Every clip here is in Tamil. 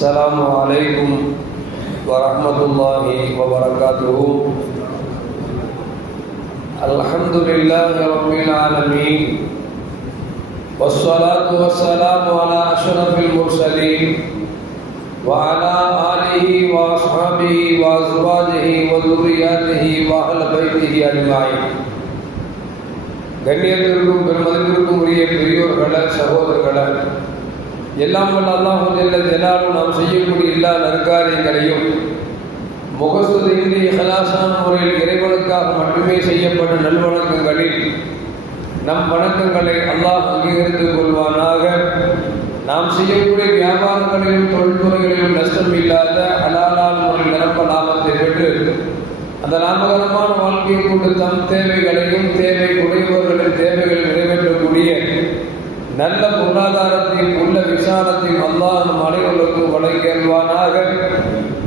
السلام عليكم ورحمة الله وبركاته الحمد لله رب العالمين والصلاة والسلام على أشرف المرسلين وعلى آله وأصحابه وأزواجه وذرياته وأهل بيته أجمعين கண்ணியத்திற்கும் பெருமதிப்பிற்கும் உரிய பெரியோர்கள சகோதரர்கள எல்லாம் வல்ல அல்லாஹு ஜல்ல ஜலாலும் நாம் செய்யக்கூடிய எல்லா நற்காரியங்களையும் முகஸ்துதின்றி இஹலாசான முறையில் இறைவனுக்காக மட்டுமே செய்யப்பட்ட நல்வணக்கங்களில் நம் வணக்கங்களை அல்லாஹ் அங்கீகரித்துக் கொள்வானாக. நாம் செய்யக்கூடிய வியாபாரங்களிலும் தொழில்துறைகளிலும் நஷ்டம் இல்லாத அலாலால் முறையில் நிரப்ப லாபத்தை பெற்று அந்த லாபகரமான வாழ்க்கையை கொண்டு தம் தேவைகளையும் தேவை உடையவர்களின் தேவை நல்ல பொருளாதாரத்தையும் உள்ள விசாலத்தையும் அல்லாஹ் நம் அனைவருக்கும் வழங்கியல்வானாக.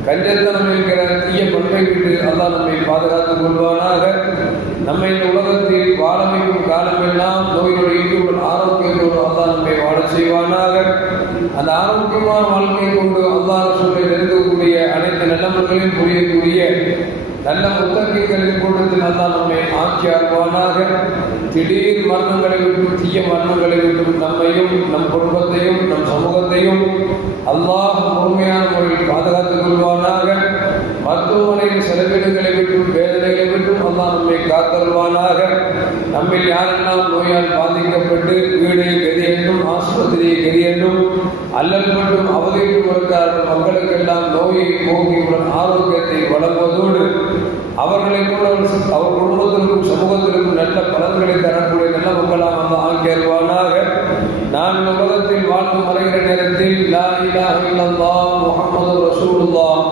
கஞ்சத்தனம் என்கிற தீய பண்பை விட்டு அல்லாஹ் நம்மை பாதுகாத்துக் கொள்வானாக. நம்மை இந்த உலகத்தில் வாழமைக்கும் காலமெல்லாம் நோயோடு ஆரோக்கியத்தோடு அல்லாஹ் நம்மை வாழ செய்வானாக. அந்த ஆரோக்கியமான வாழ்க்கையை கொண்டு அல்லாஹ் சொல்லை நெருங்கக்கூடிய அனைத்து நல்லவர்களையும் புரியக்கூடிய நல்ல முத்தகைகளின் கூட்டத்தில் நல்லா நம்மை ஆக்கி அருவானாக திடீர் மரணங்களை விட்டும் தீய மரணங்களை விட்டும் நம்மையும் நம் குடும்பத்தையும் நம் சமூகத்தையும் அல்லாஹ் முழுமையான முறையில் பாதுகாத்துக் கொள்வானாக. மருத்துவமனையின் செலவீடுகளை விட்டும் வேதனைகளை விட்டும் அல்லாஹ் நம்மை காத்தருவானாக நம்மில் யாரெல்லாம் நோயால் பாதிக்கப்பட்டு வீடு கதி ஆஸ்பத்திரியை கதி அல்லல் மட்டும் அவதிக்கு வருகிறார்கள் மக்களுக்கெல்லாம் நோயை போக்கி ஆரோக்கியத்தை வழங்குவதோடு அவர்களை கூட அவர் குடும்பத்திற்கும் சமூகத்திற்கும் நல்ல பலன்களை தரக்கூடிய நல்ல மக்களாக அந்த ஆக்கியல்வானாக நான் இந்த உலகத்தில் வாழ்ந்து மறைகிற நேரத்தில் லா இலாஹ இல்லல்லாஹ் முஹம்மது ரசூலுல்லாஹ்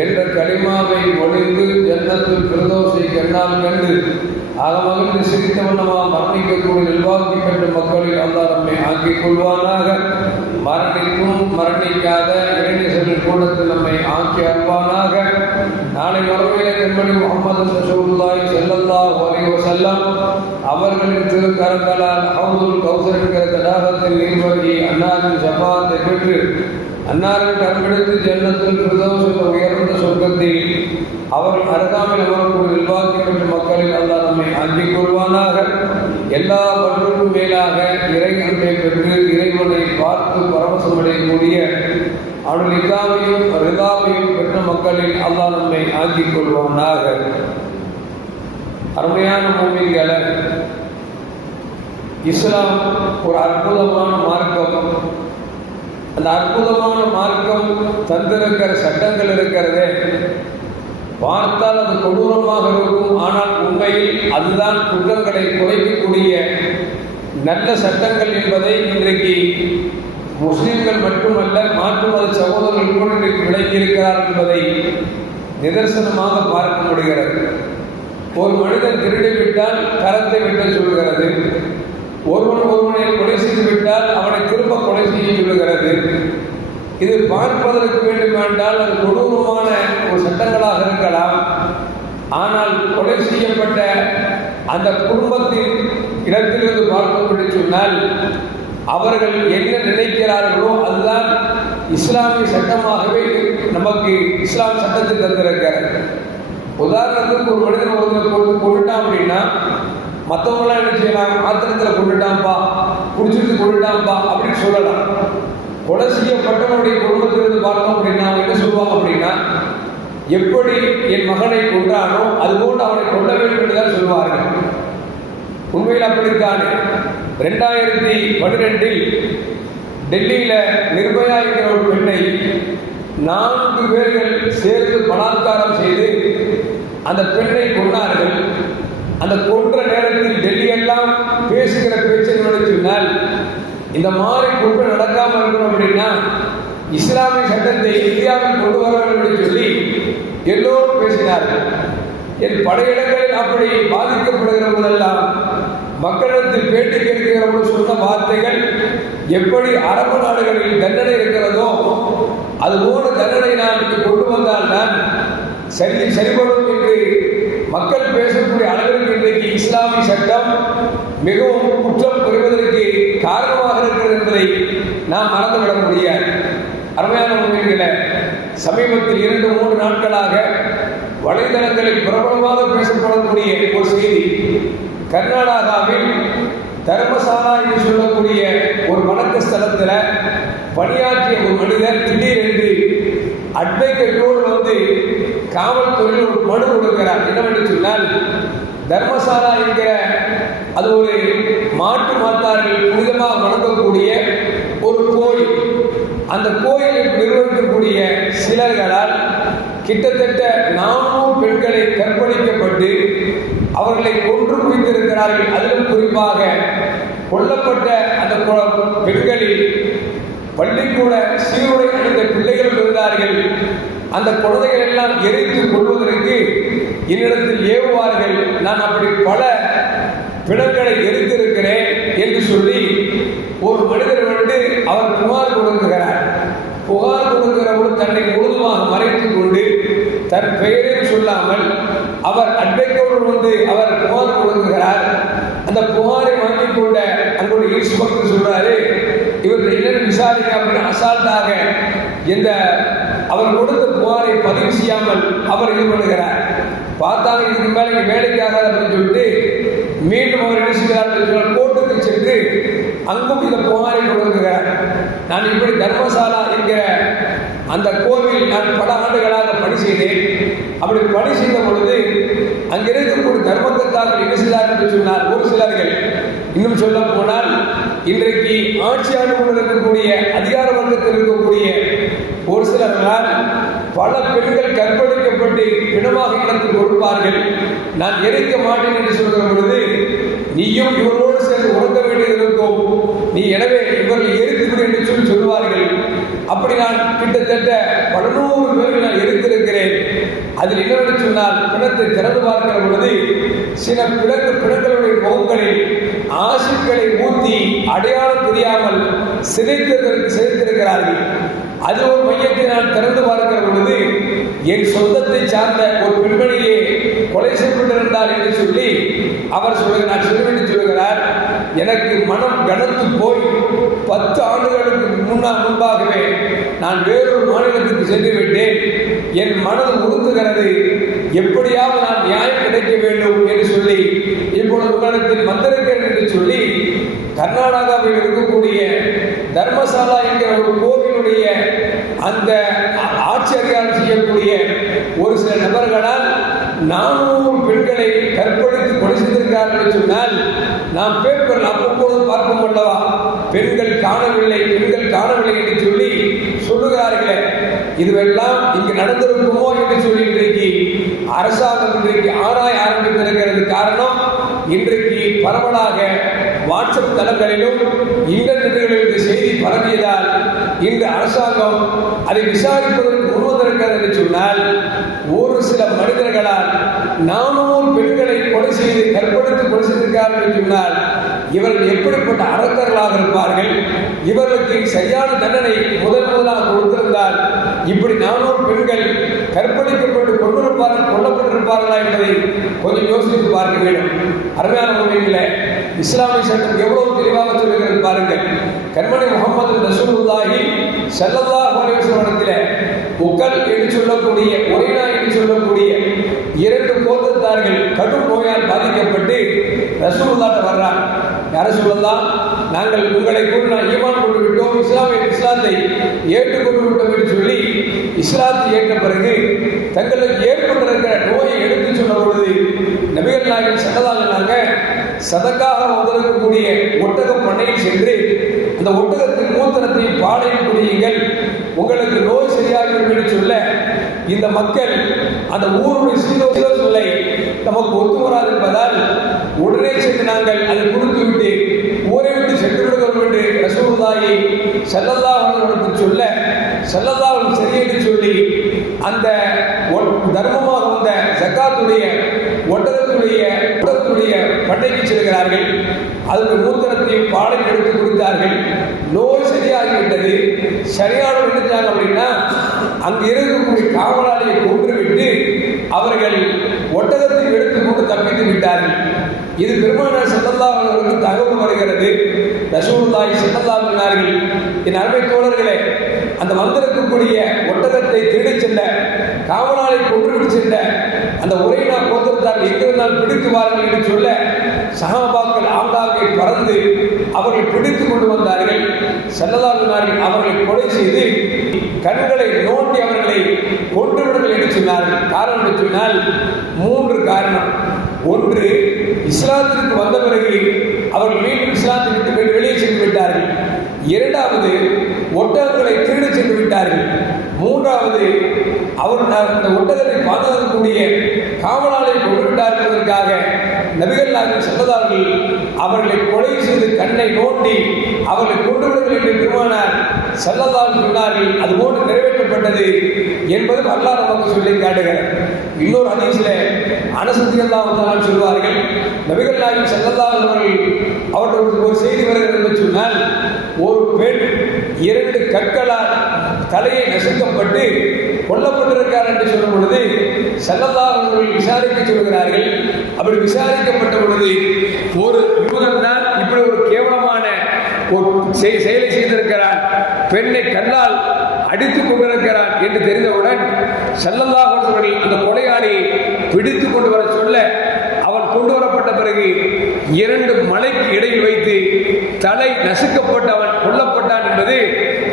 என்ற கலிமாவை ஒழிந்து ஜன்னத்தில் பிரதோசை கண்ணால் கண்டு அகமகிழ்ந்து சிரித்த வண்ணமாக மரணிக்கக்கூடிய நிர்வாகி பெற்ற மக்களில் அல்லா நம்மை ஆக்கிக் கொள்வானாக. மரணிக்கும் மரணிக்காத இளைஞர்கள் கூட்டத்தில் நம்மை ஆக்கி அருவானாக நாளை மறுமையில கண்மணி முகமது ரசூலுல்லாஹி செல்லல்லா அலைஹி வஸல்லம் அவர்களின் திருக்கரங்களால் ஹவுதுல் கௌசர் என்கிற தடாகத்தில் நீர்வழி அன்னாரின் சபாத்தை பெற்று அன்னாரின் கண்பிடித்து ஜன்னத்தில் பிரதோஷ உயர்ந்த சொர்க்கத்தில் அவர் அருகாமையில் அவர்கள் நிர்வாகி பெற்ற மக்களில் அல்லா நம்மை அஞ்சிக் கொள்வானாக எல்லா பற்றுக்கும் மேலாக இறை அன்பை பெற்று இறைவனை பார்த்து பரவசமடையக்கூடிய அடையக்கூடிய இல்லாமையும் ரிதாவையும் மக்களில் அல்லாஹ் நம்மை ஆக்கிக் கொள்வானாக. அருமையான பூமிகளை இஸ்லாம் ஒரு அற்புதமான மார்க்கம். அந்த அற்புதமான மார்க்கம் தந்திருக்கிற சட்டங்கள் இருக்கிறதே. பார்த்தால் அது கொடூரமாக இருக்கும். ஆனால் உண்மையில் அதுதான் குற்றங்களை குறைக்கக்கூடிய நல்ல சட்டங்கள் என்பதை இன்றைக்கு முஸ்லிம்கள் மட்டுமல்ல மாற்று மத சகோதரர்கள் கூட இன்றைக்கு விளங்கியிருக்கிறார் என்பதை நிதர்சனமாக பார்க்க முடிகிறது. ஒரு மனிதன் திருடி விட்டால் கரத்தை விட்டு சொல்கிறது. ஒருவன் ஒருவனை கொலை செய்து விட்டால் அவனை திரும்ப கொலை செய்ய சொல்லுகிறது இது பார்ப்பதற்கு வேண்டும் என்றால் அது கொடூரமான ஒரு சட்டங்களாக இருக்கலாம். ஆனால் கொலை செய்யப்பட்ட அந்த குடும்பத்தின் இடத்திலிருந்து பார்க்கப்பட்டு சொன்னால் அவர்கள் என்ன நினைக்கிறார்களோ அதுதான் இஸ்லாமிய சட்டமாகவே நமக்கு இஸ்லாம் சட்டத்தை தந்திருக்கிறார் உதாரணத்துக்கு ஒரு மனிதன் ஒருத்தர் கொண்டுட்டான் அப்படின்னா மற்றவங்களாம் என்ன செய்யலாம்? ஆத்திரத்தில் கொண்டுட்டான்ப்பா குடிச்சிட்டு கொண்டுட்டான்ப்பா அப்படின்னு சொல்லலாம். கொலை செய்யப்பட்டவனுடைய குடும்பத்திலிருந்து பார்த்தோம் அப்படின்னா என்ன சொல்லுவாங்க அப்படின்னா எப்படி என் மகனை கொன்றானோ அதுபோன்று அவனை கொல்ல வேண்டும் என்றுதான் சொல்வார்கள் உண்மையில் அப்படித்தான் ரெண்டாயிரத்தி பன்னிரெண்டில் டெல்லியில நிர்பயா என்கிற ஒரு பெண்ணை நான்கு பேர்கள் சேர்ந்து பலாத்காரம் செய்து அந்த பெண்ணை கொண்டார்கள் அந்த கொன்ற நேரத்தில் டெல்லி எல்லாம் பேசுகிற பேச்சை சொன்னால் இந்த மாதிரி குற்றம் நடக்காமல் இருக்கணும் அப்படின்னா இஸ்லாமிய சட்டத்தை இந்தியாவில் கொண்டு வர வேண்டும் என்று சொல்லி எல்லோரும் பேசினார்கள். என் படையிடங்களில் அப்படி பாதிக்கப்படுகிறவர்கள் எல்லாம் மக்களிடத்தில் பேட்டி கேட்கிறவர்கள் சொன்ன வார்த்தைகள் எப்படி அரபு நாடுகளில் தண்டனை இருக்கிறதோ அதுபோல தண்டனை நான் இங்கு கொண்டு வந்தால் தான் சரி சரிபடும் என்று மக்கள் பேசக்கூடிய அளவிற்கு இன்றைக்கு இஸ்லாமிய சட்டம் மிகவும் குற்றம் பெறுவதற்கு காரணமாக இருக்கிறது என்பதை நாம் மறந்துவிட முடியாது. அருமையான உண்மைகளை சமீபத்தில் இரண்டு மூன்று நாட்களாக வலைதளங்களில் பிரபலமாக பேசப்படக்கூடிய ஒரு செய்தி கர்நாடகாவில் தர்மசாலா என்று சொல்லக்கூடிய ஒரு வணக்க ஸ்தலத்தில் பணியாற்றிய ஒரு மனிதர் திடீரென்று அட்வைக்கட்டோடு வந்து காவல்துறையில் ஒரு மனு கொடுக்கிறார். என்னவென்று சொன்னால் தர்மசாலா என்கிற அது ஒரு மாட்டு மாத்தார்கள் புனிதமாக வணங்கக்கூடிய ஒரு கோயில். அந்த கோயிலை நிர்வகிக்கக்கூடிய சிலர்களால் கிட்டத்தட்ட நானூறு பெண்களை கற்பழிக்கப்பட்டு அவர்களை கொன்று குவித்திருக்கிறார்கள். அதிலும் குறிப்பாக கொல்லப்பட்ட அந்த பெண்களில் பள்ளிக்கூட சீருடை அணிந்த பிள்ளைகள் இருந்தார்கள். அந்த குழந்தைகள் எல்லாம் எரித்து கொள்வதற்கு என்னிடத்தில் ஏவுவார்கள். நான் அப்படி பல பிணங்களை எரித்திருக்கிறேன் என்று சொல்லி ஒரு மனிதர் வந்து அவர் புகார் கொடுக்கிறார். புகார் கொடுக்கிறவர்கள் தன்னை முழுதுமாக மறைத்துக் கொண்டு தன் பெயரை சொல்லாமல் அவர் அட்வைக்கோடு வந்து அவர் புகார் கொடுக்கிறார் அந்த புகாரை வாங்கி கொண்ட அங்குள்ள இன்ஸ்பெக்டர் சொல்றாரு இவர் என்னென்ன விசாரிக்க அப்படின்னு அசால்ட்டாக இந்த அவர் கொடுத்த புகாரை பதிவு செய்யாமல் அவர் இது பண்ணுகிறார். பார்த்தாங்க இதுக்கு மேலே வேலைக்கு ஆகாது அப்படின்னு சொல்லிட்டு மீண்டும் அவர் என்ன செய்கிறார் கோர்ட்டுக்கு சென்று அங்கும் இந்த புகாரை கொடுக்கிறார் நான் இப்படி தர்மசாலா என்கிற அந்த கோவில் நான் பல ஆண்டுகளாக பணி செய்தேன். அப்படி பணி செய்த பொழுது அங்கே இருக்கக்கூடிய தர்மக்கத்தார்கள் என்ன செய்தார் என்று சொன்னார் ஒரு சிலர்கள் இன்னும் சொல்ல போனால் இன்றைக்கு ஆட்சியாளர் இருக்கக்கூடிய அதிகார வர்க்கத்தில் இருக்கக்கூடிய ஒரு சிலர்களால் பல பெண்கள் கற்பழிக்கப்பட்டு பிணமாக இடத்தில் கொடுப்பார்கள் நான் எரிக்க மாட்டேன் என்று சொல்கிற பொழுது நீயும் இவரோடு சேர்ந்து உறங்க வேண்டியது இருக்கும் நீ எனவே இவர்கள் எரித்துவிடு என்று சொல்லி சொல்வார்கள் அப்படி நான் கிட்டத்தட்ட பதினோரு பேர்கள் நான் எரித்திருக்கிறேன். அதில் என்னவென்று சொன்னால் பிணத்தை திறந்து பார்க்கிற பொழுது சில பிணக்கு பிணங்களுடைய முகங்களில் ஆசிட்களை ஊற்றி அடையாளம் தெரியாமல் சிதைத்திருக்க சிதைத்திருக்கிறார்கள். அது ஒரு மையத்தை நான் திறந்து பார்க்கிற பொழுது என் சொந்தத்தை சார்ந்த ஒரு பெண்மணியே கொலை செய்யப்பட்டிருந்தார் என்று சொல்லி அவர் சொல்லுகிறார் சொல்லுவேன் சொல்லுகிறார். எனக்கு மனம் கனத்து போய் பத்து ஆண்டுகளுக்கு முன்னால் முன்பாகவே நான் வேறொரு மாநிலத்துக்கு சென்று விட்டேன். என் மனது உறுத்துகிறது. எப்படியாவது நான் நியாயம் கிடைக்க வேண்டும் என்று சொல்லி இப்பொழுது உங்களிடத்தில் வந்திருக்கிறேன் என்று சொல்லி கர்நாடகாவில் இருக்கக்கூடிய தர்மசாலா என்கிற ஒரு கோவிலுடைய அந்த ஆ- ஆட்சி செய்யக்கூடிய ஒரு சில நபர்களால் நானூறு பெண்களை கற்பழித்து கொலை செய்திருக்கிறார்கள் என்று சொன்னால் நாம் பேப்பர் அவ்வப்போது பார்ப்போம் அல்லவா? பெண்கள் காணவில்லை பெண்கள் காணவில்லை என்று சொல்லி சொல்லுகிறார்களே இதுவெல்லாம் இங்கு நடந்திருக்குமோ என்று சொல்லி இன்றைக்கு அரசாங்கம் இன்றைக்கு ஆராய ஆரம்பித்திருக்கிறது காரணம் இன்றைக்கு பரவலாக வாட்ஸ்அப் தளங்களிலும் இன்டர்நெட்டுகளிலும் இந்த செய்தி பரவியதால் இன்று அரசாங்கம் அதை விசாரிப்பதற்கு முன்வந்திருக்கிறது என்று சொன்னால் ஒரு சில மனிதர்களால் நானூறு பெண்களை கொலை செய்து கற்பழித்து கொலை செய்திருக்கிறார்கள் என்று சொன்னால் இவர்கள் எப்படிப்பட்ட அரக்கர்களாக இருப்பார்கள்? இவர்களுக்கு சரியான தண்டனை முதல் முதலாக கொடுத்திருந்தால் இப்படி நானூறு பெண்கள் கற்பழிக்கப்பட்டு கொண்டிருப்பார்கள் கொல்லப்பட்டிருப்பார்களா என்பதை கொஞ்சம் யோசித்து பார்க்க வேண்டும். அருமையான முறையில் இஸ்லாமிய சட்டம் எவ்வளவு தெளிவாக சொல்லுகிறது பாருங்கள். கண்மணி முகமது நசூருல்லாஹி செல்லல்லா அலைஹி உக்கல் என்று சொல்லக்கூடிய ஒரேனா என்று சொல்லக்கூடிய இரண்டு கோத்தத்தார்கள் கடும் நோயால் பாதிக்கப்பட்டு ரசூலுல்லாஹ்ட்ட வர்றாங்க. யார சொல்லலாம் நாங்கள் உங்களை கூட நான் ஈமான் கொண்டு விட்டோம் இஸ்லாமிய இஸ்லாத்தை ஏற்றுக்கொண்டு விட்டோம் என்று சொல்லி இஸ்லாத்தை ஏற்ற பிறகு தங்களுக்கு ஏற்பட்டிருக்கிற நோயை எடுத்து சொன்ன பொழுது நபிகள் நாயகன் சட்டதாங்க சதக்காக வந்திருக்கக்கூடிய ஒட்டக பண்ணையில் சென்று அந்த ஒட்டகத்தின் மூத்தனத்தை பாடையில் குடியுங்கள். உங்களுக்கு நோய் சரியாகிவிடும் என்று சொல்ல இந்த மக்கள் அந்த ஊருடைய சீரோ சொல்லை நமக்கு ஒத்து வராது என்பதால் உடனே சென்று நாங்கள் அதை கொடுத்து விட்டு ஊரை விட்டு சென்று விடுகிறோம் என்று ரசூலுல்லாஹி ஸல்லல்லாஹு சொல்ல ஸல்லல்லாஹு சரி என்று சொல்லி அந்த தர்மமாக வந்த ஜக்காத்துடைய ஒட்டகத்துடைய ஒட்டகத்துடைய பண்டைக்கு செல்கிறார்கள். அதற்கு மூத்திரத்தையும் பாலையும் எடுத்து கொடுத்தார்கள். நோய் சரியாகிவிட்டது. சரியான நினைச்சாங்க அப்படின்னா அங்கு இருக்கக்கூடிய காவலாளியை கொன்றுவிட்டு அவர்கள் ஒட்டகத்தை எடுத்துக்கொண்டு தப்பித்து விட்டார்கள். இது பெருமானார் செல்லல்லா அவர்களுக்கு தகவல் வருகிறது. ரசூலுல்லாஹி செல்லல்லா சொன்னார்கள் என் அருமை தோழர்களே அந்த வந்திருக்கக்கூடிய ஒட்டகத்தை தேடிச் சென்ற காவலாளை கொன்றுவிட்டு சென்ற அந்த உரையினா கோத்திரத்தால் எங்கிருந்தால் பிடித்து வாருங்கள் என்று சொல்ல சகாபாக்கள் ஆங்காங்கே பறந்து அவர்கள் பிடித்து கொண்டு வந்தார்கள். செல்லதாவினார்கள் அவர்களை கொலை செய்து கண்களை நோண்டி அவர்களை கொன்று விடுங்கள் என்று சொன்னார்கள். காரணம் என்று சொன்னால் மூன்று காரணம் ஒன்று இஸ்லாத்திற்கு வந்த பிறகு அவர்கள் மீண்டும் இஸ்லாத்திற்கு விட்டு வெளியே சென்று விட்டார்கள். இரண்டாவது ஒட்டகங்களை திருடி சென்று விட்டார்கள். மூன்றாவது அவர் அந்த ஒட்டகத்தை பாதுகாக்கக்கூடிய காவலாளை கொண்டுவிட்டார்கள் என்பதற்காக நபிகள் நாயகம் சென்றதார்கள் அவர்களை கொலை செய்து கண்ணை நோண்டி அவர்களை கொண்டு விடுங்கள் என்று பெருமானார் செல்லதால் சொன்னார்கள். அதுபோன்று நிறைவேற்றப்பட்டது என்பது வரலாறு நமக்கு சொல்லி காட்டுகிறார். இன்னொரு ஹதீஸில் அனசத்தி அல்லாஹ் சொல்வார்கள் நபிகள் நாயகம் செல்லதால் அவர்கள் அவர்களுக்கு ஒரு செய்தி வருகிறது என்று சொன்னால் ஒரு பெண் இரண்டு கற்களால் தலையை நசுக்கப்பட்டு கொல்லப்பட்டிருக்கார் என்று சொல்லும் பொழுது செல்லல்லா அவர்கள் விசாரிக்க சொல்கிறார்கள். அப்படி விசாரிக்கப்பட்ட பொழுது ஒரு யூதன் தான் இப்படி ஒரு கேவலமான ஒரு செயலை செய்திருக்கிறார் பெண்ணை கல்லால் அடித்துக் கொண்டிருக்கிறான் என்று தெரிந்தவுடன் செல்லல்லா அவர்கள் அந்த கொலையாளியை பிடித்து கொண்டு வர சொல்ல அவன் கொண்டு வரப்பட்ட பிறகு இரண்டு மலைக்கு இடையில் வைத்து தலை நசுக்கப்பட்டவன் கொல்லப்பட்டான் என்பது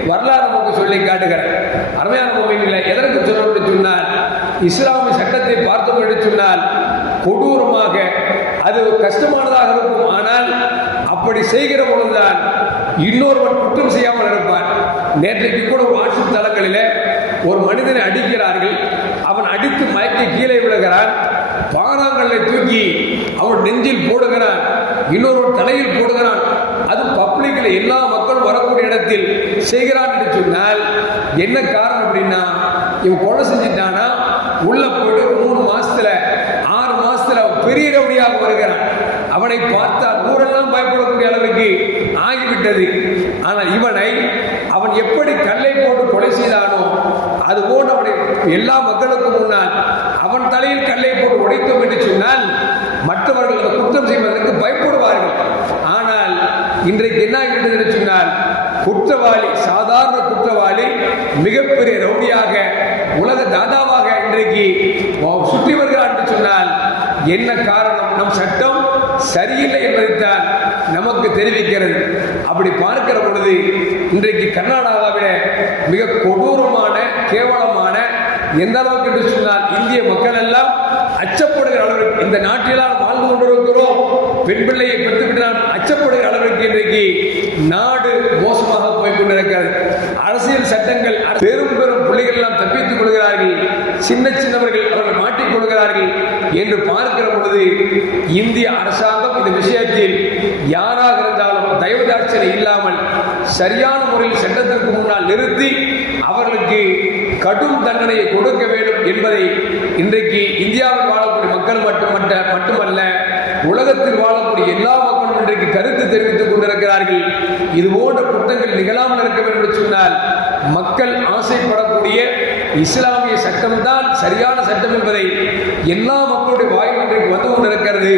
வரலாறு நமக்கு சொல்லி காட்டுகிறார். அருமையான மூமின்களை எதற்கு சொல்லணும்னு சொன்னால் இஸ்லாமிய சட்டத்தை பார்த்தோம் என்று சொன்னால் கொடூரமாக அது கஷ்டமானதாக இருக்கும். ஆனால் அப்படி செய்கிற பொழுதுதான் இன்னொருவன் குற்றம் செய்யாமல் இருப்பான். நேற்றைக்கு கூட வாட்ஸ்அப் தளங்களிலே ஒரு மனிதனை அடிக்கிறார்கள். அவன் அடித்து மயக்கி கீழே விழுகிறான். பாறாங்கல்லை தூக்கி அவன் நெஞ்சில் போடுகிறான். இன்னொரு தலையில் போடுகிறான். அது பப்ளிக்கில் எல்லா மக்களும் வரக்கூடிய இடத்தில் செய்கிறான் என்று சொன்னால் என்ன காரணம் அப்படின்னா இவன் கொலை செஞ்சிட்டானா? உள்ள போயிட்டு ஒரு மூணு மாசத்துல ஆறு மாசத்துல அவன் பெரிய ரவுடியாக வருகிறான். அவனை பார்த்தால் ஊரெல்லாம் பயப்படக்கூடிய அளவுக்கு ஆகிவிட்டது. ஆனால் இவனை அவன் எப்படி கல்லை போட்டு கொலை செய்தானோ அது போன்று அவனை எல்லா மக்களுக்கும் முன்னால் அவன் தலையில் கல்லை போட்டு உடைத்தோம் என்று சொன்னால் மற்றவர்கள் அந்த குற்றம் செய்வதற்கு பயப்படுவார்கள். ஆனால் இன்றைக்கு என்ன ஆகிவிட்டது என்று சொன்னால் குற்றவாளி சாதாரண குற்றவாளி மிகப்பெரிய ரவுடியாக உலக தாதாவாக இன்றைக்கு சுற்றி வருகிறான் என்று சொன்னால் என்ன காரணம்? நம் சட்டம்? சரியில்லை என்பதைத்தான் நமக்கு தெரிவிக்கிறது. அப்படி பார்க்கிற பொழுது இன்றைக்கு கர்நாடகாவில மிக கொடூரமான கேவலமான எந்த அளவுக்கு என்று சொன்னால் இந்திய மக்கள் எல்லாம் அச்சப்படுகிற அளவிற்கு இந்த நாட்டிலால் வாழ்ந்து கொண்டிருக்கிறோம். பெண் பிள்ளையை பெற்றுவிட்டு அச்சப்படுகிற அளவிற்கு இன்றைக்கு நாடு மோசமாக போய் கொண்டிருக்கிறது. அரசியல் சட்டங்கள் பெரும் பெரும் பிள்ளைகள் எல்லாம் தப்பித்துக் கொள்கிறார்கள். சின்ன சின்னவர்கள் அவர்கள் என்று பார்க்கிற பொழுது இந்திய அரசாங்கம் இந்த விஷயத்தில் யாராக இருந்தாலும் தயவுதாட்சணை இல்லாமல் சரியான முறையில் சட்டத்திற்கு முன்னால் நிறுத்தி அவர்களுக்கு கடும் தண்டனையை கொடுக்க வேண்டும் என்பதை இன்றைக்கு இந்தியாவில் வாழக்கூடிய மக்கள் மட்டுமட்ட மட்டுமல்ல உலகத்தில் வாழக்கூடிய எல்லா மக்களும் இன்றைக்கு கருத்து தெரிவித்துக் கொண்டிருக்கிறார்கள். இது போன்ற குற்றங்கள் நிகழாமல் இருக்க வேண்டும் என்று சொன்னால் மக்கள் ஆசைப்படக்கூடிய இஸ்லாமிய சட்டம்தான் சரியான சட்டம் என்பதை எல்லா மக்களுடைய வாயில் இன்றைக்கு வந்து கொண்டிருக்கிறது.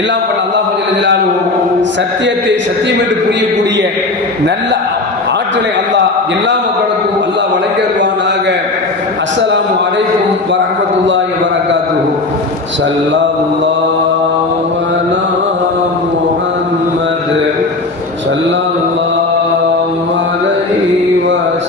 எல்லாம் பண்ண அல்லாஹ் சத்தியத்தை சத்தியம் என்று புரியக்கூடிய நல்ல ஆற்றலை அல்லாஹ் எல்லா மக்களுக்கும் அல்லாஹ் வழங்கிடுவானாக அஸ்ஸலாமு அலைக்கும் வரஹ்மத்துல்லாஹி வரகாத்துஹு ஸல்லல்லாஹு அலா